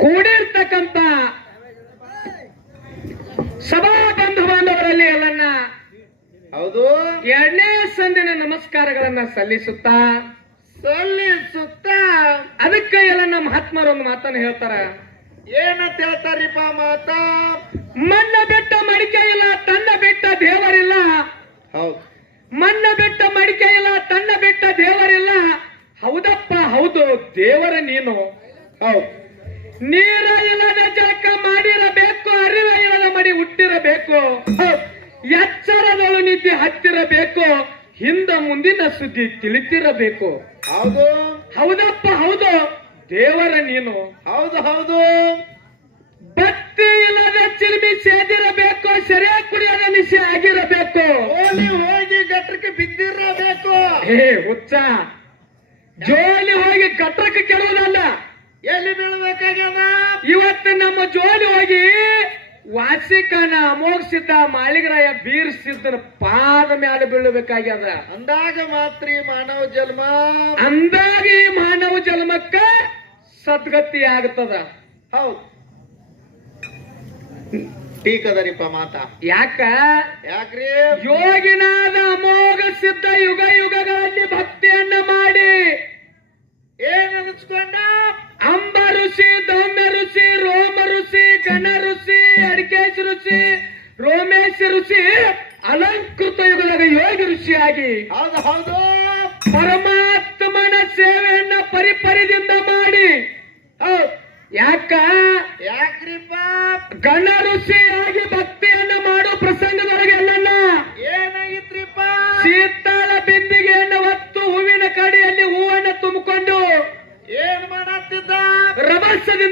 ಕೂಡಿರ್ತಕ್ಕಂತ ಸಭಾ ಬಂಧು ಬಾಂಧವರಲ್ಲಿ ಎಲ್ಲನ್ನ ಹೌದು. ಎರಡನೇ ಸಂದಿನ ನಮಸ್ಕಾರಗಳನ್ನ ಸಲ್ಲಿಸುತ್ತಾ? ಸಲ್ಲಿಸುತ್ತ. ಅದಕ್ಕೆ ಎಲ್ಲ ನಮ್ಮ ಮಹಾತ್ಮರು ಒಂದು ಮಾತನ್ನ ಹೇಳ್ತಾರ. ಏನಂತ ಹೇಳ್ತಾರಿಪ್ಪ ಮಾತ? ಮಣ್ಣ ಬೆಟ್ಟ ಮಡಿಕೆ ಇಲ್ಲ ತನ್ನ ಬೆಟ್ಟ ದೇವರಿಲ್ಲ. ಹೌದು. ಮಣ್ಣ ಬೆಟ್ಟ ಮಡಿಕೆ ಇಲ್ಲ ತನ್ನ ಬೆಟ್ಟ ದೇವರಿಲ್ಲ. ಹೌದಪ್ಪ ಹೌದು ದೇವರ ನೀನು. ಹೌದು. ನೀರ ಇಲ್ಲದ ಜಳಕ ಮಾಡಿರಬೇಕು ಅರಿವ ಇಲ್ಲದ ಮಡಿ ಹುಟ್ಟಿರಬೇಕು. ಎಚ್ಚರ ಎಚ್ಚರದಳು ನಿದ್ದೆ ಹತ್ತಿರಬೇಕು. ಹಿಂದ ಮುಂದಿನ ಸುದ್ದಿ ತಿಳಿತಿರಬೇಕು. ಹೌದು. ಹೌದಪ್ಪ ಹೌದು. ದೇವರ ನೀನು. ಹೌದು ಹೌದು. ಭಕ್ತಿ ಇಲ್ಲದ ಚಿಲ್ಮಿ ಸೇದಿರಬೇಕು ಸೆರೆ ಕುಡಿಯದ ನಿಶೆ ಆಗಿರಬೇಕು. ಹೋಗಿ ಹೋಗಿ ಗಟ್ರಕ್ಕೆ ಬಿದ್ದಿರಬೇಕು. ಹೇ ಹುಚ್ಚ ಜೋಲಿ ಹೋಗಿ ಗಟ್ರಕ್ಕೆ ಕೆಡುವುದಲ್ಲ ಎಲ್ಲಿ ಬೀಳ್ಬೇಕಾಗ್ಯದ? ಇವತ್ತು ನಮ್ಮ ಜೋಲಿ ಹೋಗಿ ವಾಸಿಕನ ಅಮೋಘಸಿದ್ದ ಮಾಳಿಗರಾಯ ಬೀರ್ಸಿದ್ರ ಪಾದ ಮ್ಯಾಲ ಬೀಳಬೇಕಾಗ್ಯದ. ಅಂದಾಗ ಮಾತ್ರ ಈ ಮಾನವ ಜನ್ಮ. ಅಂದಾಗ ಈ ಮಾನವ ಜನ್ಮಕ್ಕ ಸದ್ಗತಿ ಆಗ್ತದ. ಹೌದು. ಟೀಕದರಿಪ್ಪ ಮಾತ. ಯಾಕ? ಯಾಕ್ರಿ? ಯೋಗಿನಾದ ಅಮೋಘ ಸಿದ್ಧ ಯುಗ ಯುಗಗಳಲ್ಲಿ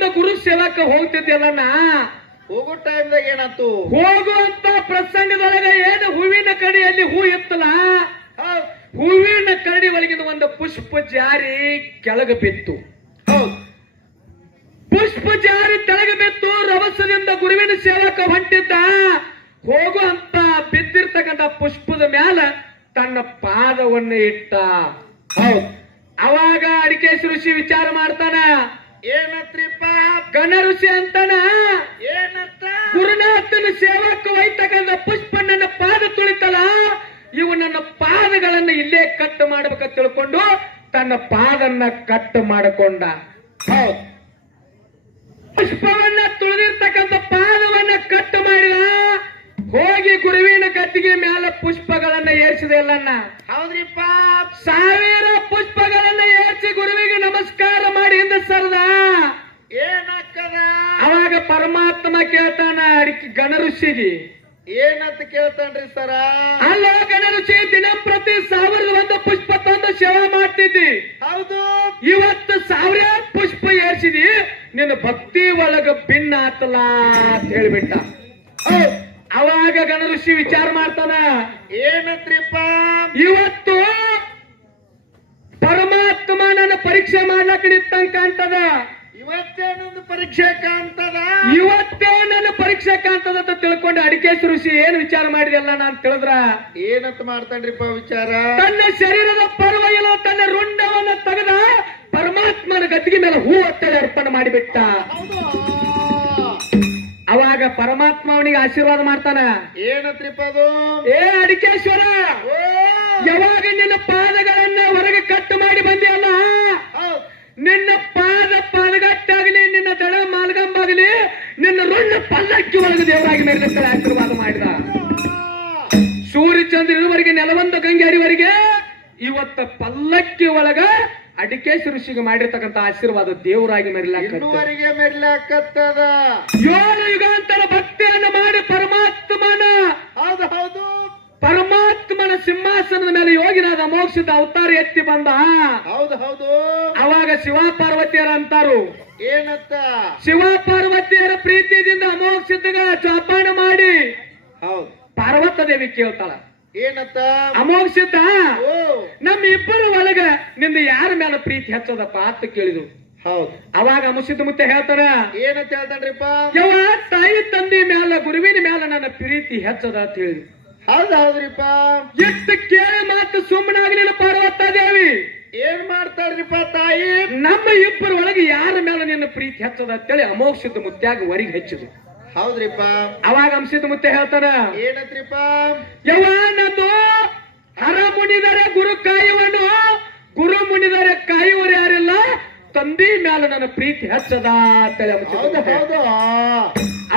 ಗುರು ಸೇವಕ ಹೋಗ್ತಿದ್ದೆಲ್ಲನ್ನ ಹೋಗೋ ಟೈಮ್ದಾಗ ಏನಾಯ್ತು? ಹೋಗುವಂತ ಪ್ರಸಂಗದೊಳಗೆ ಏನು ಹೂವಿನ ಕಡೆಯಲ್ಲಿ ಹೂ ಇತ್ತಲ್ಲ? ಹೂವಿನ ಕರಡಿ ಒಳಗಿನ ಒಂದು ಪುಷ್ಪ ಜಾರಿ ಕೆಳಗೆ ಬಿತ್ತು. ಪುಷ್ಪ ಜಾರಿ ತೆಳಗೆ ಬಿತ್ತು ರವಸದಿಂದ ಗುರುವಿನ ಸೇವಕ ಹೊಂಟಿದ್ದ. ಹೋಗುವಂತ ಬಿದ್ದಿರ್ತಕ್ಕಂಥ ಪುಷ್ಪದ ಮ್ಯಾಲ ತನ್ನ ಪಾದವನ್ನು ಇಟ್ಟ. ಹೌದು. ಅವಾಗ ಅಡಿಕೇಶ್ ಋಷಿ ವಿಚಾರ ಮಾಡ್ತಾನ ಏನತ್ರಿಪ್ಪ ಗಣರುಷಿ ಅಂತಾನ? ಏನತ್ತ? ಗುರುನಾಥನ ಸೇವಕ ಒಯ್ತಕ್ಕಂಥ ಪುಷ್ಪ ನನ್ನ ಪಾದ ತುಳಿತಲ್ಲ ಇವು ನನ್ನ ಪಾದಗಳನ್ನ ಇಲ್ಲೇ ಕಟ್ ಮಾಡ್ಬೇಕಂತ ತಿಳ್ಕೊಂಡು ತನ್ನ ಪಾದನ್ನ ಕಟ್ ಮಾಡಿಕೊಂಡ. ಹೌದ್. ಪುಷ್ಪವನ್ನ ತುಳಿದಿರ್ತಕ್ಕಂಥ ಪಾದವನ್ನ ಕಟ್ ಮಾಡಿದ. ಹೋಗಿ ಗುರುವಿನ ಗದ್ದಿಗೆ ಮ್ಯಾಲ ಪುಷ್ಪಗಳನ್ನ ಏರ್ಸಿದೆ ಎಲ್ಲನ್ನ ಹೌದ್ರಿಪ್ಪ ಸಾವಿರ ಪುಷ್ಪಗಳನ್ನ ಏರ್ಸಿ ಗುರುವಿಗೆ ನಮಸ್ಕಾರ ಮಾಡಿ ಹಿಂದೆ ಸರದ? ಏನಕ್ಕದ ಅವಾಗ ಪರಮಾತ್ಮ ಕೇಳ್ತಾನ ಅಡಿಕೆ ಗಣ ಋಷಿಗೆ. ಏನಂತ ಕೇಳ್ತಾನ್ರಿ ಸರ? ಅಲ್ಲ ಗಣ ಋಷಿ ದಿನ ಪ್ರತಿ ಸಾವಿರದ ಒಂದು ಪುಷ್ಪ ತಂದು ಸೇವೆ ಮಾಡ್ತಿದ್ದಿ. ಹೌದು. ಇವತ್ತು ಸಾವಿರ ಪುಷ್ಪ ಏರ್ಸಿದಿ. ನಿನ್ನ ಭಕ್ತಿ ಒಳಗ ಭಿನ್ನ ಆತಲ್ಲ ಅಂತ ಹೇಳ್ಬಿಟ್ಟ ಹೌದ್ ಅವಾಗ ಗಣ ಋಷಿ ವಿಚಾರ ಮಾಡ್ತಾನ ಏನಂತ್ರಿಪ್ಪ? ಇವತ್ತು ಪರಮಾತ್ಮ ನನ್ನ ಪರೀಕ್ಷೆ ಮಾಡ್ಲಕ್ ನಿಂತಂಕ ಅಂತದ. ಇವತ್ತೇ ನನ್ನ ಪರೀಕ್ಷೆ ಕಾಣ್ತದ? ಇವತ್ತೇ ನನ್ನ ಪರೀಕ್ಷೆ ಕಾಣ್ತದ ಅಂತ ತಿಳ್ಕೊಂಡು ಅಡಿಕೆ ಋಷಿ ಏನ್ ವಿಚಾರ ಮಾಡಿದೆಲ್ಲ ನಾನ್ ತಿಳಿದ್ರ? ಏನಂತ ಮಾಡ್ತಾನ್ರಿಪ್ಪ ವಿಚಾರ? ತನ್ನ ಶರೀರದ ಪರ್ವ ಇಲ್ಲ ತನ್ನ ರುಂಡವನ್ನ ತೆಗೆದ ಪರಮಾತ್ಮನ ಗದ್ದಿಗೆ ಮೇಲೆ ಹೂ ಅತ್ತಲೆ ಅರ್ಪಣೆ ಮಾಡಿಬಿಟ್ಟ. ಪರಮಾತ್ಮ ಅವನಿಗೆ ಆಶೀರ್ವಾದ ಮಾಡ್ತಾನ. ಏನತ್ರಿಪ್ಪ ಅದು ಏ ಅಡಿಕೇಶ್ವರ ಯಾವಾಗ ನಿನ್ನ ಪಾದಗಳನ್ನ ಹೊರಗೆ ಕಟ್ಟು ಮಾಡಿ ಬಂದಿಯಲ್ಲ? ನಿನ್ನ ಪಾದ ಪಾದಗಟ್ಟಾಗಲಿ ನಿನ್ನ ದಡ ಮಾಲ್ಗಂಬಾಗಲಿ ನಿನ್ನ ರುಣ್ಣ ಪಲ್ಲಕ್ಕಿ ಒಳಗೆ ದೇವರಾಗಿ ಮೇಲೆ ಆಶೀರ್ವಾದ ಮಾಡಿದ. ಸೂರ್ಯ ಚಂದ್ರ ಇರುವರೆಗೆ ನೆಲವಂತ ಗಂಗೆರಿವರೆಗೆ ಇವತ್ತ ಪಲ್ಲಕ್ಕಿ ಒಳಗ ಅಡಿಕೇಶ ಋಷಿಗೆ ಮಾಡಿರ್ತಕ್ಕಂಥ ಆಶೀರ್ವಾದ ದೇವರಾಗಿ ಮೆರಿಲಾಕ ಏಳು ಯುಗಾಂತರ ಭಕ್ತಿಯನ್ನು ಮಾಡಿ ಪರಮಾತ್ಮನ ಹೌದು ಹೌದು. ಪರಮಾತ್ಮನ ಸಿಂಹಾಸನದ ಮೇಲೆ ಯೋಗಿನಾದ ಮೋಕ್ಷದ ಅವತಾರ ಎತ್ತಿ ಬಂದ. ಹೌದು ಹೌದು. ಅವಾಗ ಶಿವ ಪಾರ್ವತಿಯರ ಅಂತಾರು. ಏನತ್ತ ಶಿವ ಪಾರ್ವತಿಯರ ಪ್ರೀತಿಯಿಂದ ಅಮೋಕ್ಷಗಳ ಚಾಪಾಣ ಮಾಡಿ. ಹೌದು. ಪಾರ್ವತ ದೇವಿ ಕೇಳ್ತಾಳ. ಏನತ್ತ ಅಮೋಕ್ಷಿತ ನಮ್ಮ ಇಬ್ಬರ ಒಳಗ ನಿಂದ ಯಾರ ಮೇಲೆ ಪ್ರೀತಿ ಹೆಚ್ಚದಪ್ಪ ಅಂತ ಕೇಳಿದ್ರು. ಹೌದು. ಅವಾಗ ಮುಸಿದ ಮುತ್ತೆ ಹೇಳ್ತಾರ ಏನಂತ ಹೇಳ್ತಾನ್ರಿಪ್ಪ? ಯವ್ವ ತಾಯಿ ತಂದಿ ಮ್ಯಾಲ ಗುರುವಿನ ಮ್ಯಾಲ ನನ್ನ ಪ್ರೀತಿ ಹೆಚ್ಚದ ಅಂತ ಹೇಳಿ ಹೌದು ಹೌದ್ರಿಪ್ಪ. ಎಷ್ಟು ಕೇಳಿ ಮಾತು ಸುಮ್ಮನಾಗ್ಲಿಲ್ಲ ಪಾರ್ವತ ದೇವಿ. ಏನ್ ಮಾಡ್ತಾಳ್ರಿಪ್ಪ ತಾಯಿ? ನಮ್ಮ ಇಬ್ಬರ ಒಳಗೆ ಯಾರ ಮೇಲೆ ನಿನ್ನ ಪ್ರೀತಿ ಹೆಚ್ಚದ ಅಂತೇಳಿ ಅಮೋಕ್ಷದ ಮುತ್ಯಾಗ ವರಿಗೆ ಹೆಚ್ಚಿದು ಹೌದ್ರಿಪ್ಪ. ಅವಾಗ ಅಂಶದ ಮುತ್ತೆ ಹೇಳ್ತಾನ ಏನತ್ರಿಪ್ಪ? ಯವ್ವ ನಂದು ಹರ ಮುನಿದರೆ ಗುರು ಕಾಯುವನು ಗುರು ಮುನಿದರೆ ಕಾಯುವರು ಯಾರಿಲ್ಲ? ತಂದಿ ಮ್ಯಾಲ ನನ್ನ ಪ್ರೀತಿ ಹೆಚ್ಚದ ಅಂತೇಳಿ ಹೌದು ಹೌದು.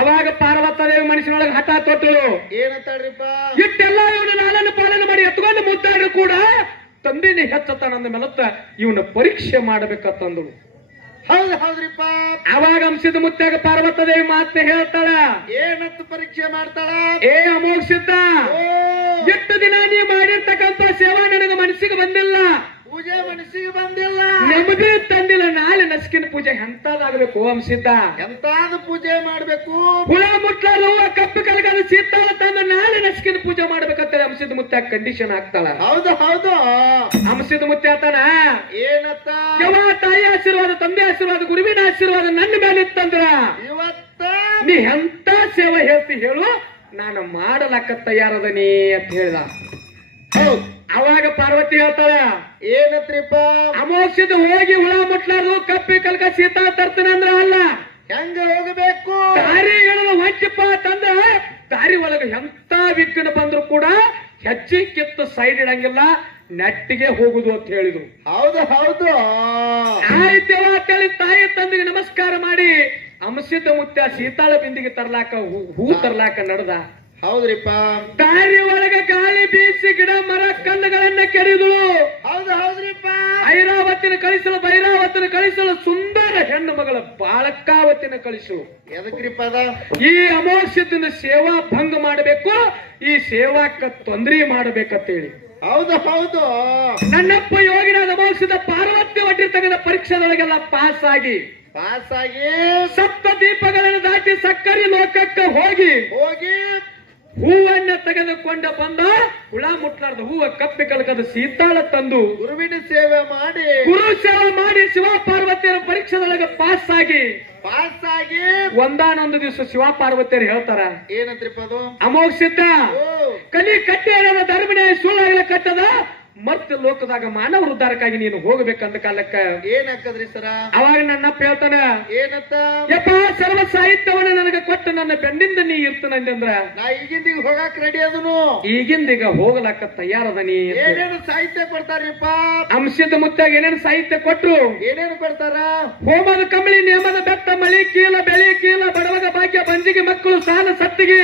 ಅವಾಗ ಪಾರ್ವತದೇವಿ ಮನುಷ್ಯನೊಳಗೆ ಹಠ ತೊಟ್ಟಳು ಏನಂತಾಳ್ರಿಪ್ಪ? ಇಟ್ಟೆಲ್ಲ ಇವನು ಲಾಲನ ಪಾಲನೆ ಮಾಡಿ ಎತ್ಕೊಂಡು ಮುದ್ದಾಡ್ರು ಕೂಡ ತಂದಿನೇ ಹೆಚ್ಚತ್ತ ನನ್ನ ಮೇಲತ್ತ ಇವನ ಪರೀಕ್ಷೆ ಮಾಡಬೇಕಂತಂದಳು ಹೌದು ಹೌದ್ರಿಪ್ಪ. ಅವಾಗ ಅಂಶದ ಮುತ್ತಾಗ ಪಾರ್ವತದೇವಿ ಮಾತನ್ನ ಹೇಳ್ತಾಳ. ಏನತ್ತು ಪರೀಕ್ಷೆ ಮಾಡ್ತಾಳ? ಏ ಅಮೋಕ್ಷಿತ ಎಷ್ಟು ದಿನ ನೀ ಮಾಡಿರ್ತಕ್ಕಂತ ಸೇವಾ ನನಗ ಮನಸ್ಸಿಗೆ ಬಂದಿಲ್ಲ. ಪೂಜೆ ಮನಸ್ಸಿಗೆ ಬಂದಿಲ್ಲ. ನಮಗ ತಂದಿಲ್ಲ ನಾಳೆ ನಸ್ಕಿನ ಪೂಜೆ ಎಂತಾದಾಗಬೇಕು ಅಂಶಿದ್ದ ಎಂತಾದ ಪೂಜೆ ಮಾಡ್ಬೇಕು. ಹುಳ ಮುಟ್ಲಾರ ಹೂವ ಕಪ್ಪು ಕಲಗಾದ ಸೀತಾಳ ತಂದು ನಾಳೆ ನಸ್ಕಿನ ಪೂಜೆ ಮಾಡ್ಬೇಕಂತ ಹಂಸಿದ ಮುತ್ತ ಕಂಡೀಷನ್ ಆಗ್ತಾಳ ಹೌದು ಹೌದು. ಹಂಸಿದ ಮುತ್ತೆ ಆತನ? ಏನತ್ತ? ಯಾವ ತಾಯಿ ಆಶೀರ್ವಾದ ತಂದೆ ಆಶೀರ್ವಾದ ಗುರುವಿನ ಆಶೀರ್ವಾದ ನನ್ನ ಮೇಲೆ ಇತ್ತಂದ್ರ? ಇವತ್ತ? ನೀ ಎಂತ ಸೇವೆ ಹೇಳ್ತಿ ಹೇಳು ನಾನು ಮಾಡಲಕ್ಕ ತಯಾರದ ನೀ ಅಂತ ಹೇಳ್ದ. ಹೌದ್. ಅವಾಗ ಪಾರ್ವತಿ ಹೇಳ್ತಾಳ ಏನತ್ರಿಪ್ಪ ಅಮೋಕ್ಷದ ಹೋಗಿ ಹುಳ ಮುಟ್ಲಾರ್ದು ಕಪ್ಪಿ ಕಲ್ಕ ಸೀತಾ ತರ್ತೀನಿ ಅಂದ್ರ ಅಲ್ಲ. ಹೆಂಗ ಹೋಗಬೇಕು? ದಾರಿಗಳನ್ನ ಹೇಳಲು ತಂದ ದಾರಿ ಒಳಗ ಎಂತ ವಿಘ್ನ ಬಂದ್ರು ಕೂಡ ಹೆಚ್ಚಿ ಕಿತ್ತು ಸೈಡ್ ಇಡಂಗಿಲ್ಲ ನೆಟ್ಟಿಗೆ ಹೋಗುದು ಅಂತ ಹೇಳಿದ್ರು. ಹೌದು ಹೌದು. ಆಯ್ತೇವ ಅಂತೇಳಿ ತಾಯಿ ತಂದಿಗೆ ನಮಸ್ಕಾರ ಮಾಡಿ ಅಂಶದ ಮುತ್ಯ ಸೀತಾಳ ಬಿಂದಿಗೆ ತರ್ಲಾಕ ಹೂ- ಹೂ ತರ್ಲಾಕ ನಡೆದ. ಹೌದ್ರಿಪ್ಪ. ದಾರಿ ಒಳಗ ಗಾಳಿ ಬೀಸಿ ಗಿಡ ಮರ ಕಲ್ಲುಗಳನ್ನ ಕೆಡಿದಳು ಹೌದು ಹೌದ್ರಿಪ್ಪ ಐರಾವತಿನ ಕಳಿಸಲು ಭೈರಾವತಿನ ಕಳಿಸಲು ಸುಂದರ ಹೆಣ್ಣು ಮಗಳ ಎದಕ್ರಿಪ್ಪ ಅದ ಈ ಅಮಾವಾಸ್ಯದಿಂದ ಸೇವಾ ಭಂಗ ಮಾಡಬೇಕು ಈ ಸೇವಾಕ್ಕ ತೊಂದರೆ ಮಾಡಬೇಕಂತೇಳಿ. ಹೌದು ಹೌದು. ನನ್ನಪ್ಪ ಯೋಗಿನ ಅಮಾವಾಸ್ಯದ ಪಾರ್ವತಿ ಒಡ್ಡಿರ್ತಕ್ಕಂಥ ಪರೀಕ್ಷೆದೊಳಗೆಲ್ಲ ಪಾಸ್ ಆಗಿ ಪಾಸ್ ಆಗಿ ಸಪ್ತ ದೀಪಗಳನ್ನು ದಾಟಿ ಸಕ್ಕರೆ ಲೋಕಕ್ಕೆ ಹೋಗಿ ಹೋಗಿ ಹೂವನ್ನ ತೆಗೆದುಕೊಂಡ ಬಂದ ಹುಳ ಮುಟ್ಲಾರ್ದ ಹೂವ ಕಪ್ಪಿ ಕಲಕದ ಸೀತಾಳ ತಂದು ಗುರುವಿನ ಸೇವೆ ಮಾಡಿ. ಗುರು ಸೇವೆ ಮಾಡಿ ಶಿವ ಪಾರ್ವತಿಯರ ಪರೀಕ್ಷೆದೊಳಗೆ ಪಾಸ್ ಆಗಿ. ಪಾಸ್ ಆಗಿ. ಒಂದಾನೊಂದು ದಿವಸ ಶಿವ ಪಾರ್ವತಿಯರು ಹೇಳ್ತಾರ ಏನಂತ್ರಿಪ್ಪ ಅದು? ಅಮೋಘ ಸಿದ್ಧ ಕಲಿ ಕಟ್ಟಿ ಅನ್ನೋದ ಸುಳ್ಳ ಸುಳ್ಳಾಗಲ ಕಟ್ಟದ ಮತ್ತೆ ಲೋಕದಾಗ ಮಾನವ ಉದ್ಧಾರಕ್ಕಾಗಿ ನೀನು ಹೋಗ್ಬೇಕಂದ ಕಾಲಕ್ಕ. ಏನಾಕದ್ರಿ ಸರ? ಅವಾಗ ನನ್ನಪ್ಪ ಹೇಳ್ತಾನ ಏನತ್ತ ಯಪ್ಪ ಸರ್ವ ಸಾಹಿತ್ಯವನ್ನ ನನಗೆ ಕೊಟ್ಟು ನನ್ನ ಬೆನ್ನಿಂದ ನೀ ಇರ್ತನಂದ್ರ ನಾ ಈಗಿಂದೀಗ ಹೋಗಾಕ ರೆಡಿ ಅದನು. ಈಗಿಂದೀಗ ಹೋಗಲಕ್ಕ ತಯಾರದ ನೀ. ಏನೇನು ಸಾಹಿತ್ಯ ಕೊಡ್ತಾರಿಪ್ಪ ಅಂಶದ ಮುತ್ತಾಗ ಏನೇನು ಸಾಹಿತ್ಯ ಕೊಟ್ರು? ಏನೇನು ಕೊಡ್ತಾರ? ಹೋಮದ ಕಂಬಳಿ ನೇಮದ ಬೆತ್ತ ಮಳಿ ಕೀಲ ಬೆಳೆ ಕೀಲ ಬಡವಗ ಭಾಗ್ಯ ಬಂಜಿಗೆ ಮಕ್ಕಳು ಸಾಲ ಸತ್ತಿಗೆ.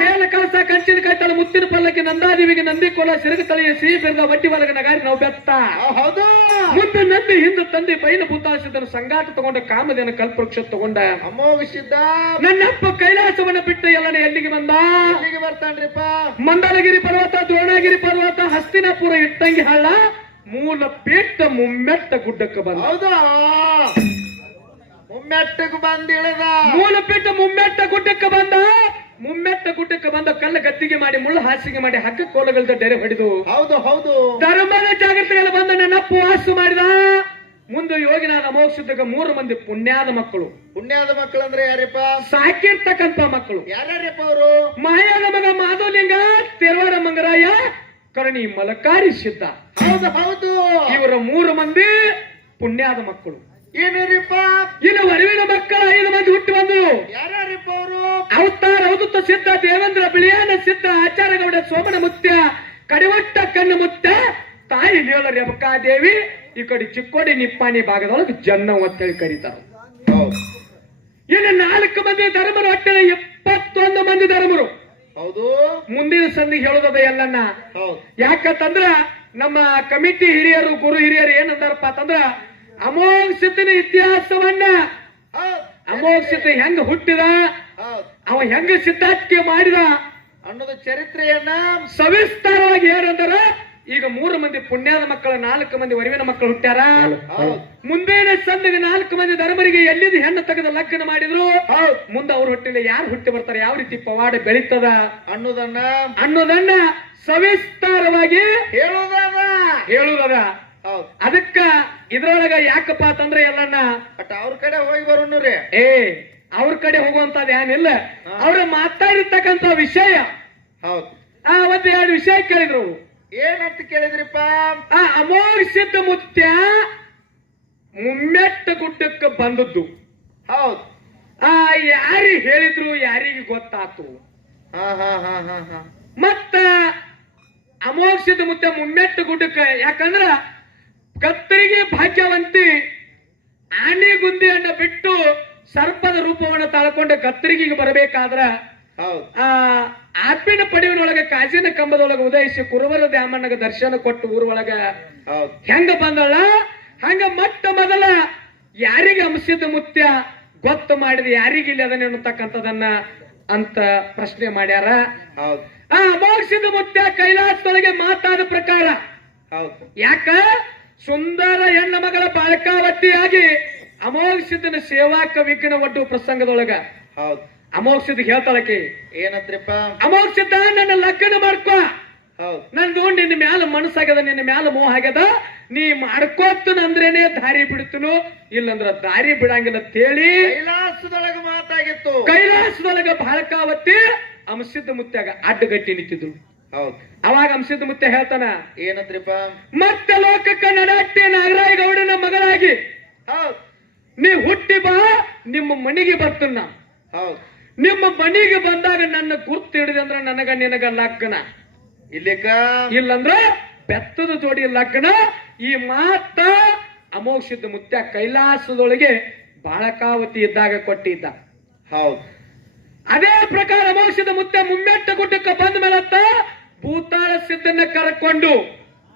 ಮೇಲೆ ಕಳಸ ಕಂಚಿನ ಕೈತಲ ಮುತ್ತಿನ ಪಲ್ಲಕ್ಕೆ ನಂದಾದೇವಿಗೆ ನಂದಿ ಕೊಲ ಸಿರುಗ ತಲೆಯ ಸಿಹಿ ಬೆರೆದ ಬಟ್ಟಿ ಒಳಗ ನಗಾರಿ ನಾವು ಬೆತ್ತ. ಹೌದು? ಮುಂದೆ ನಂದಿ ಹಿಂದೆ ತಂದೆ ಬೈನ ಭೂತಾಸಿದನು ಸಂಗಾಟ ತಗೊಂಡ ಕಾಮದೇನ ಕಲ್ಪವೃಕ್ಷ ತಗೊಂಡ. ಅಮೋಘಿಸಿದ್ದ ನನ್ನಪ್ಪ ಕೈಲಾಸವನ್ನ ಬಿಟ್ಟು ಎಲ್ಲನೇ ಎಲ್ಲಿಗೆ ಬಂದ? ಎಲ್ಲಿಗೆ ಬರ್ತಾನ್ರಿಪ್ಪ? ಮಂಡಲಗಿರಿ ಪರ್ವತ ದ್ರೋಣಗಿರಿ ಪರ್ವತ ಹಸ್ತಿನಾಪುರ ಇಟ್ಟಂಗಿ ಹಳ್ಳ ಮೂಲ ಪೇಟ ಮುಮ್ಮೆಟ್ಟ ಗುಡ್ಡಕ್ಕೆ ಬಂದ. ಹೌದು? ಮುಮ್ಮೆಟ್ಟಗ್ ಬಂದ ಇಳದ ಮೂಲ ಬಿಟ್ಟು ಮುಮ್ಮೆಟ್ಟ ಗುಡ್ಡಕ್ಕೆ ಬಂದ. ಮುಮ್ಮೆಟ್ಟ ಗುಡ್ಡಕ್ಕೆ ಬಂದ ಕಲ್ಲ ಗದ್ದಿಗೆ ಮಾಡಿ ಮುಳ್ಳು ಹಾಸಿಗೆ ಮಾಡಿ ಹಕ್ಕ ಕೋಲಗಳದ ಡೆರೆ ಹೊಡೆದು. ಹೌದು ಹೌದು. ಧರ್ಮದ ಜಾಗೃತಿಗಳ ಬಂದ ನೆನಪು ವಾಸು ಮಾಡಿದ. ಮುಂದೆ ಯೋಗಿನಾದ ಮೋಕ್ಷದಾಗ ಮೂರು ಮಂದಿ ಪುಣ್ಯಾದ ಮಕ್ಕಳು. ಪುಣ್ಯಾದ ಮಕ್ಕಳು ಅಂದ್ರೆ ಯಾರಪ್ಪ? ಸಾಕಿರ್ತಕ್ಕಂತ ಮಕ್ಕಳು. ಯಾರ್ಯಾರ್ಯಪ್ಪ ಅವರು? ಮಾಯಾದ ಮಗ ಮಾಧವಲಿಂಗ ತೆರವಾಡ ಮಂಗರಾಯ ಕರ್ಣಿ ಮಲಕಾರಿ ಸಿದ್ಧ. ಹೌದು ಹೌದು. ಇವರ ಮೂರು ಮಂದಿ ಪುಣ್ಯಾದ ಮಕ್ಕಳು. ಏನೇರಿಪ್ಪ ಇನ್ನು ವರವಿನ ಮಕ್ಕಳ ಐದು ಮಂದಿ ಹುಟ್ಟಿ ಬಂದು ಯಾರ್ಯಾರಿಪ್ಪ ಅವರು? ಅವತಾರ ಅವಧುತ್ತ ಸಿದ್ಧ ದೇವೇಂದ್ರ ಬಿಳಿಯಾನ ಸಿದ್ಧ ಆಚಾರಗೌಡ ಸೋಮನ ಮುತ್ಯ ಕಡಿವಟ್ಟ ಕಣ್ಣು ಮುತ್ಯ ತಾಯಿ ಹೇಳ ರೇವಕಾದೇವಿ ಈ ಕಡೆ ಚಿಕ್ಕೋಡಿ ನಿಪ್ಪಾಣಿ ಭಾಗದೊಳಗೆ ಜನ್ನವ್ ಅಂತೇಳಿ ಕರೀತಾರೆ. ಹೌದು. ಇನ್ನು ನಾಲ್ಕು ಮಂದಿ ಧರ್ಮರು ಒಟ್ಟಿನ ಇಪ್ಪತ್ತೊಂದು ಮಂದಿ ಧರ್ಮರು. ಹೌದು. ಮುಂದಿನ ಸಂಧಿ ಹೇಳೋದದ ಎಲ್ಲನ್ನ. ಯಾಕಂತಂದ್ರ ನಮ್ಮ ಕಮಿಟಿ ಹಿರಿಯರು ಗುರು ಹಿರಿಯರು ಏನಂತಾರಪ್ಪ ಅಂತಂದ್ರ ಅಮೋಘ ಸಿದ್ಧನ ಇತಿಹಾಸವನ್ನ ಹೌದು. ಅಮೋಘ ಸಿದ್ಧ ಹೆಂಗ ಹುಟ್ಟಿದ? ಅವ ಹೆಂಗ ಸಿದ್ಧಾರ್ಥಿಕೆ ಮಾಡಿದ? ಅನ್ನೋದು ಚರಿತ್ರೆಯನ್ನ ಸವಿಸ್ತಾರವಾಗಿ ಏನಂದ್ರ ಈಗ ಮೂರು ಮಂದಿ ಪುಣ್ಯದ ಮಕ್ಕಳು ನಾಲ್ಕು ಮಂದಿ ವರಿವಿನ ಮಕ್ಕಳು ಹುಟ್ಟ್ಯಾರ? ಮುಂದಿನ ಸಂದಿಗೆ ನಾಲ್ಕು ಮಂದಿ ಧರ್ಮರಿಗೆ ಎಲ್ಲಿದ ಹೆಣ್ಣು ತೆಗೆದು ಲಗ್ನ ಮಾಡಿದ್ರು? ಮುಂದೆ ಅವ್ರು ಹುಟ್ಟಿಲ್ಲ ಯಾರು ಹುಟ್ಟಿ ಬರ್ತಾರೆ ಯಾವ ರೀತಿ ಪವಾಡ ಬೆಳೀತದ? ಅನ್ನೋದನ್ನ ಅನ್ನೋದನ್ನ ಸವಿಸ್ತಾರವಾಗಿ ಹೇಳುದ ಹೇಳುವುದದ ಹೌದು ಅದಕ್ಕ ಇದ್ರೊಳಗ ಯಾಕಪ್ಪ ಅಂತಂದ್ರೆ ಎಲ್ಲನ್ನ ಬಟ್ ಅವ್ರ ಕಡೆ ಹೋಗಿ ಬರೋಣ ರೀ ಏ ಅವ್ರ ಕಡೆ ಹೋಗುವಂತದ್ ಏನಿಲ್ಲ ಅವ್ರ ಮಾತಾಡಿರ್ತಕ್ಕಂತ ವಿಷಯ. ಹೌದು. ಆ ಒಂದ್ ಎರಡು ವಿಷಯ ಕೇಳಿದ್ರು. ಏನಂತ ಕೇಳಿದ್ರಿಪ್ಪ? ಆ ಅಮೋಘ ಮುತ್ಯ ಮುಮ್ಮೆಟ್ಟ ಗುಡ್ಡಕ್ಕೆ ಬಂದದ್ದು. ಹೌದು. ಆ ಯಾರಿಗೆ ಹೇಳಿದ್ರು ಯಾರಿಗೆ ಗೊತ್ತಾತು. ಹಾ ಹಾ ಹಾ ಹಾ ಹಾ. ಮತ್ತ ಅಮೋಕ್ಷದ ಮುತ್ಯ ಮುಮ್ಮೆಟ್ಟ ಗುಡ್ಡಕ್ಕೆ ಯಾಕಂದ್ರ ಕತ್ತರಿಗೆ ಭಾಗ್ಯವಂತಿ ಆನೆ ಗುಂದಿಯನ್ನ ಬಿಟ್ಟು ಸರ್ಪದ ರೂಪವನ್ನು ತಾಳ್ಕೊಂಡು ಕತ್ತರಿಗಿಗೆ ಬರಬೇಕಾದ್ರ ಹೌದ್. ಆ ಆಪಿನ ಪಡಿವಿನೊಳಗ ಕಾಜಿನ ಕಂಬದೊಳಗೆ ಉದಯಿಸಿ ಕುರುವರ ದ್ಯಾಮಣ್ಣಗೆ ದರ್ಶನ ಕೊಟ್ಟು ಊರೊಳಗ ಹೆಂಗ ಬಂದಳ? ಹಂಗ ಮತ್ತ ಮೊದಲ ಯಾರಿಗೆ ಅಂಶದ ಮುತ್ಯ ಗೊತ್ತು ಮಾಡಿದ ಯಾರಿಗಿಲ್ಲ ಅದನ್ನ ಎನ್ನುತಕ್ಕಂಥದನ್ನ ಅಂತ ಪ್ರಶ್ನೆ ಮಾಡ್ಯಾರ. ಹೌದ್. ಆ ಅಮೋಕ್ಷದ ಮುತ್ಯ ಕೈಲಾಸದೊಳಗೆ ಮಾತಾದ ಪ್ರಕಾರ ಹೌದ್. ಯಾಕ? ಸುಂದರ ಹೆಣ್ಣು ಮಗಳ ಬಾಳಕಾವತಿಯಾಗಿ ಅಮೋಘಸಿದ್ದನ ಸೇವಾಕ ವಿಘ್ನ ಒಡ್ಡು ಪ್ರಸಂಗದೊಳಗ. ಹೌದು. ಅಮೋಘಸಿದ್ ಹೇಳ್ತಾಳಕಿ ಏನತ್ರಿಪ್ಪ ಅಮೋಘಸಿದ್ದ ನನ್ನ ಲಗ್ನ ಮಾಡ್ಕೋ. ಹೌದು. ನಂದು ನಿನ್ನ ಮ್ಯಾಲ ಮನಸ್ಸಾಗ್ಯದ ನಿನ್ನ ಮ್ಯಾಲ ಮೋಹ ಆಗ್ಯದ. ನೀ ಮಾಡ್ಕೋತನ ಅಂದ್ರೇನೆ ದಾರಿ ಬಿಡ್ತನು ಇಲ್ಲಂದ್ರ ದಾರಿ ಬಿಡಂಗಿಲ್ಲ ತೇಳಿ ಕೈಲಾಸದೊಳಗ ಮಾತಾಗಿತ್ತು. ಕೈಲಾಸದೊಳಗ ಬಾಳಕಾವತಿ ಅಂಶದ ಮುತ್ಯಾಗ ಅಡ್ಡಗಟ್ಟಿ ನಿಂತಿದ್ರು. ಹೌದ್. ಅವಾಗ ಅಂಶದ ಮುತ್ತೆ ಹೇಳ್ತಾನ ಏನಂತ್ರಿಪ್ಪ ಮತ್ತೆ ಲೋಕಕ್ಕ ನಡಾಟ್ಯ ನಾಗರಾಯ ಗೌಡನ ಮಗಳಾಗಿ. ಹೌದು. ನೀ ಹುಟ್ಟಿ ಬಾ ನಿಮ್ಮ ಮನೆಗೆ ಬರ್ತನ ಹೌದು. ನಿಮ್ಮ ಮನೆಗೆ ಬಂದಾಗ ನನ್ನ ಗುರ್ತು ಹಿಡಿದಂದ್ರ ನನಗ ನಿನಗ ಲಗ್ನ. ಇಲ್ಲಿಕ ಇಲ್ಲಂದ್ರ ಬೆತ್ತದ ಜೋಡಿ ಲಗ್ನ. ಈ ಮಾತ ಅಮೋಕ್ಷಿದ ಮುತ್ಯ ಕೈಲಾಸದೊಳಗೆ ಬಾಳಕಾವತಿ ಇದ್ದಾಗ ಕೊಟ್ಟಿದ್ದ. ಹೌದು. ಅದೇ ಪ್ರಕಾರ ಅಮೋಕ್ಷದ ಮುತ್ಯ ಮುಮ್ಮೆಟ್ಟ ಗುಡ್ಡಕ್ಕೆ ಬಂದ ಮೇಲತ್ತ ಭೂತಾಳ ಸಿದ್ಧನ ಕರ್ಕೊಂಡು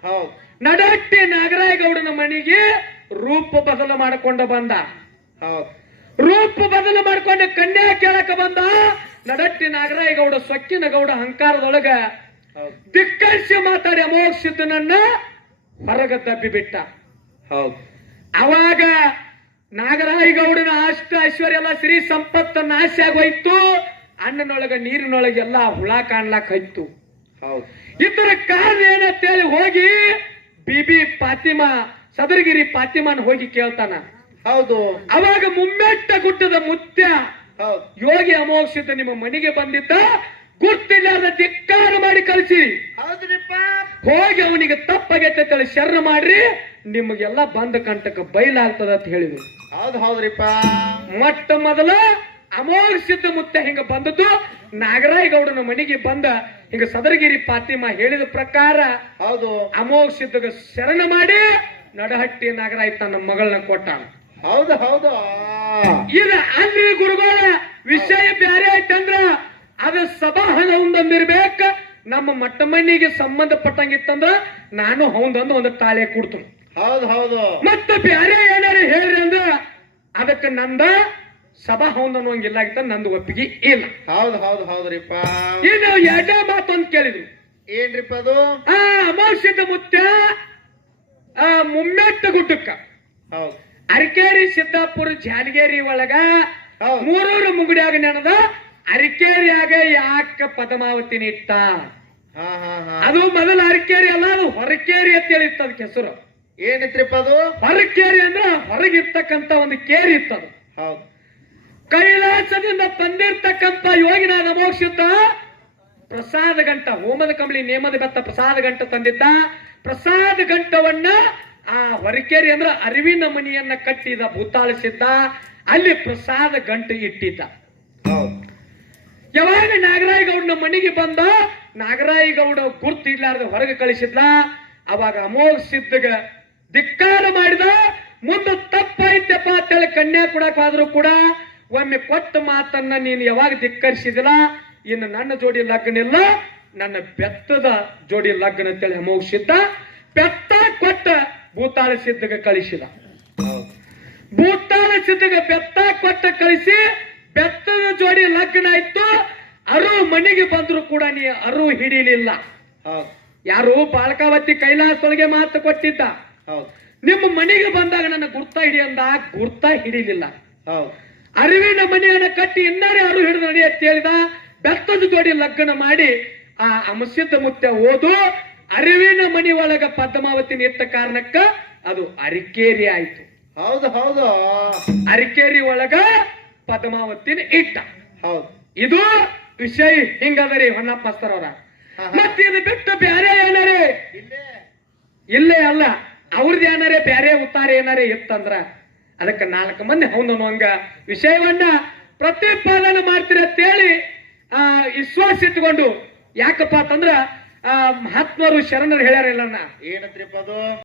ಹೌದು. ನಡಟ್ಟಿ ನಾಗರಾಯಗೌಡನ ಮನೆಗೆ ರೂಪ ಬದಲು ಮಾಡಿಕೊಂಡು ಬಂದ. ಹೌದ್. ರೂಪ ಬದಲು ಮಾಡ್ಕೊಂಡು ಕನ್ಯಾ ಕೇಳಕ ಬಂದ. ನಡಟ್ಟಿ ನಾಗರಾಯಗೌಡ ಸೊಕ್ಕಿನ ಗೌಡ ಅಹಂಕಾರದೊಳಗ ಧಿಕ್ಕರಿಸಿ ಮಾತಾಡಿ ಅಮೋಘ ಸಿದ್ಧನನ್ನ ಹೊರಗ ತಪ್ಪಿ ಬಿಟ್ಟ. ಹೌದ್. ಅವಾಗ ನಾಗರಾಯಗೌಡನ ಅಷ್ಟ ಐಶ್ವರ್ಯ ಎಲ್ಲ ಸಿರಿ ಸಂಪತ್ತ ನಾಶ ಆಗೋಯ್ತು. ಅಣ್ಣನೊಳಗ ನೀರಿನೊಳಗೆಲ್ಲ ಹುಳ ಕಾಣ್ಲಾಕ್ ಹೋಯ್ತು. ಇದರ ಕಾರಣ ಏನಂತೇಳಿ ಹೋಗಿ ಬಿಬಿ ಪಾತಿಮಾ ಸದರಗಿರಿ ಪಾತಿಮಾನ್ ಹೋಗಿ ಕೇಳ್ತಾನ. ಹೌದು. ಅವಾಗ ಮುಮ್ಮೆಟ್ಟ ಗುಡ್ಡದ ಮುತ್ಯ ಯೋಗಿ ಅಮೋಕ್ಷಿತ ನಿಮ್ಮ ಮನೆಗೆ ಬಂದಿದ್ದ ಗುರ್ತಿಲ್ಲದ ಧಿಕ್ಕಾರ ಮಾಡಿ ಕಳಿಸಿ. ಹೋಗಿ ಅವನಿಗೆ ತಪ್ಪಾಗೈತೆ ಅಂತೇಳಿ ಶರಣ ಮಾಡ್ರಿ ನಿಮಗೆಲ್ಲ ಬಂದ ಕಂಟಕ ಬಯಲಾಗ್ತದ ಅಂತ ಹೇಳಿದ್ರು. ಹೌದು ಹೌದ್ರಿಪ್ಪ. ಮೊಟ್ಟ ಮೊದಲ ಅಮೋಘ ಸಿದ್ಧ ಮುತ್ತ ಹಿಂಗ ಬಂದದ್ದು ನಾಗರಾಯಗೌಡನ ಮನೆಗೆ ಬಂದ ಹಿಂಗ ಸದರಗಿರಿ ಪಾತಿಮ ಹೇಳಿದ ಪ್ರಕಾರ ಹೌದು. ಅಮೋಘ ಸಿದ್ಧಗ ಶರಣ ಮಾಡಿ ನಡಹಟ್ಟಿ ನಾಗರಾಯ ತನ್ನ ಮಗಳನ್ನ ಕೊಟ್ಟಾನ. ಹೌದು ಹೌದು. ಇದು ಅಲ್ಲಿ ಗುರುಗಳ ವಿಷಯ ಬ್ಯಾರೆ ಆಯ್ತಂದ್ರ ಅದ ಸಭಾ ಹಣ ಒಂದೊಂದಿರ್ಬೇಕ ನಮ್ಮ ಮಟ್ಟ ಮಣ್ಣಿಗೆ ಸಂಬಂಧಪಟ್ಟಂಗಿತ್ತಂದ್ರ ನಾನು ಹೌದಂದು ಒಂದು ತಾಳೆ ಕೊಡ್ತೀನಿ. ಹೌದು ಹೌದು. ಮತ್ತೆ ಬ್ಯಾರೆ ಏನಾರ ಹೇಳ್ರಿ ಅಂದ್ರ ಅದಕ್ಕೆ ನಂದ ಸಭಾ ಹೌದ್ ಅನ್ನೋಂಗಿಲ್ಲ ಆಗಿತ್ತ ನಂದು ಒಪ್ಪಿಗೆ ಇಲ್ಲ. ಹೌದು ಹೌದು ಹೌದ್ರಿಪ್ಪ. ಇನ್ನು ಎರಡೇ ಅಂತ ಕೇಳಿದ್ರು. ಏನ್ರಿಪ್ಪ ಅದು? ಆ ಅಮಾವಾಸ್ಯದ ಮುತ್ತ ಆ ಮುಮ್ಮೆಟ್ಟ ಗುಡ್ಡಕ್ಕ. ಹೌದು. ಅರಕೇರಿ ಸಿದ್ದಾಪುರ ಜಾನಗೇರಿ ಒಳಗ ಹೌದ್. ಮೂರೂರು ಮುಗುಡಿಯಾಗ ನೆನದ ಅರಕೇರಿಯಾಗ ಯಾಕ ಪದ್ಮಾವತಿ ಇಟ್ಟ ಹಾ ಹಾ ಹಾ. ಅದು ಮೊದಲ ಅರಕೇರಿ ಅಲ್ಲ ಅದು ಹೊರಕೇರಿ ಅಂತ ಹೇಳಿತ್ತು ಅದಕ್ಕೆ ಹೆಸರು. ಏನಿತ್ರಿಪ್ಪ ಅದು? ಹೊರಕೇರಿ ಅಂದ್ರೆ ಹೊರಗಿರ್ತಕ್ಕಂತ ಒಂದು ಕೇರಿ ಇತ್ತದು ಹೌದ್. ಕೈಲಾಸದಿಂದ ಬಂದಿರ್ತಕ್ಕಂಥ ಯೋಗಿನ ಮೋಕ್ಷಿತ ಪ್ರಸಾದ ಗಂಟ ಹೋಮದ ಕಂಬಳಿ, ನೇಮದ ಬೆತ್ತ ಪ್ರಸಾದ ಗಂಟ ತಂದಿದ್ದ ಪ್ರಸಾದ ಗಂಟವನ್ನ ಆ ಹೊರಕೇರಿ ಅಂದ್ರ ಅರಿವಿನ ಮನಿಯನ್ನ ಕಟ್ಟಿದ ಭೂತಾಳಿಸಿದ್ದ, ಅಲ್ಲಿ ಪ್ರಸಾದ ಗಂಟು ಇಟ್ಟಿದ್ದ. ಯಾವಾಗ ನಾಗರಾಯಗೌಡನ ಮನೆಗೆ ಬಂದ, ನಾಗರಾಯಗೌಡ ಗುರ್ತು ಇರ್ಲಾರ್ದ ಹೊರಗೆ ಕಳಿಸಿದ್ಲ, ಅವಾಗ ಅಮೋಘ ಸಿದ್ಧಗ ಧಿಕ್ಕಾರ ಮಾಡಿದ, ಮುಂದೆ ತಪ್ಪಾಯ್ತಪ್ಪ ಅಂತೇಳಿ ಕನ್ಯಾ ಕೊಡಕ್ ಕೂಡ ಒಮ್ಮೆ ಕೊಟ್ಟ ಮಾತನ್ನ ನೀನು ಯಾವಾಗ ಧಿಕ್ಕರಿಸಿದಿಲ್ಲ? ಇನ್ನು ನನ್ನ ಜೋಡಿ ಲಗ್ನ ಇಲ್ಲ. ನನ್ನ ಬೆತ್ತದ ಜೋಡಿ ಲಗ್ನ ಅಂತೇಳಿ ಹೇಳಿ ಸಿದ್ಧ ಬೆತ್ತ ಕೊಟ್ಟ ಭೂತಾಳ ಸಿದ್ಧಗ ಕಳಿಸಿದ. ಭೂತಾಳ ಸಿದ್ಧಗ ಬೆತ್ತ ಕೊಟ್ಟ ಕಳಿಸಿ ಬೆತ್ತದ ಜೋಡಿ ಲಗ್ನ ಆಯ್ತು. ಅರು ಮನೆಗೆ ಬಂದ್ರು ಕೂಡ ನೀ ಅರು ಹಿಡಿಲಿಲ್ಲ. ಯಾರು ಬಾಳಕಾವತಿ ಕೈಲಾಸೊಳಗೆ ಮಾತು ಕೊಟ್ಟಿದ್ದ. ನಿಮ್ಮ ಮನೆಗೆ ಬಂದಾಗ ನನ್ನ ಗುರ್ತ ಹಿಡಿಯಂದ ಗುರ್ತ ಹಿಡಿಲಿಲ್ಲ. ಹೌದ್ ಅರಿವಿನ ಮನೆಯನ್ನ ಕಟ್ಟಿ ಇನ್ನರೇ ಅರು ಹಿಡಿದು ನಡಿ ಅಂತ ಹೇಳಿದ ಬೆತ್ತದ ಜೋಡಿ ಲಗ್ನ ಮಾಡಿ ಆ ಅಮಸಿದ್ಧ ಮುತ್ಯ ಓದು ಅರಿವಿನ ಮನಿ ಒಳಗ ಪದ್ಮಾವತಿ ಇಟ್ಟ ಕಾರಣಕ್ಕ ಅದು ಅರಿಕೇರಿ ಆಯ್ತು. ಹೌದು ಹೌದು. ಅರಿಕೇರಿ ಒಳಗ ಪದ್ಮಾವತಿನ ಇಟ್ಟ. ಹೌದು. ಇದು ವಿಷಯ ಹಿಂಗದರಿ ಹೊನ್ನಪ್ಪ ಅವ್ರ. ಮತ್ತೆ ಇದು ಬಿಟ್ಟು ಬ್ಯಾರೆ ಏನಾರೇ? ಇಲ್ಲೇ. ಇಲ್ಲೇ ಅಲ್ಲ ಅವ್ರದ್ದು ಏನಾರೇ ಬ್ಯಾರೆ ಉತ್ತಾರ ಏನಾರೇ ಇತ್ತಂದ್ರ ಅದಕ್ಕೆ ನಾಲ್ಕು ಮಂದಿ ಹೌದು ಹಂಗ ವಿಷಯವನ್ನ ಪ್ರತಿಪಾದನೆ ಮಾಡ್ತೀರಿ ಅಂತೇಳಿ, ಆ, ವಿಶ್ವಾಸ ಇಟ್ಕೊಂಡು ಯಾಕಪ್ಪ ಅಂತಂದ್ರ, ಆ, ಮಹಾತ್ಮರು ಶರಣರು ಹೇಳ್ಯಾರಿಲ್ಲ ಏನಂತ್ರಿಪ್ಪ ಅದು?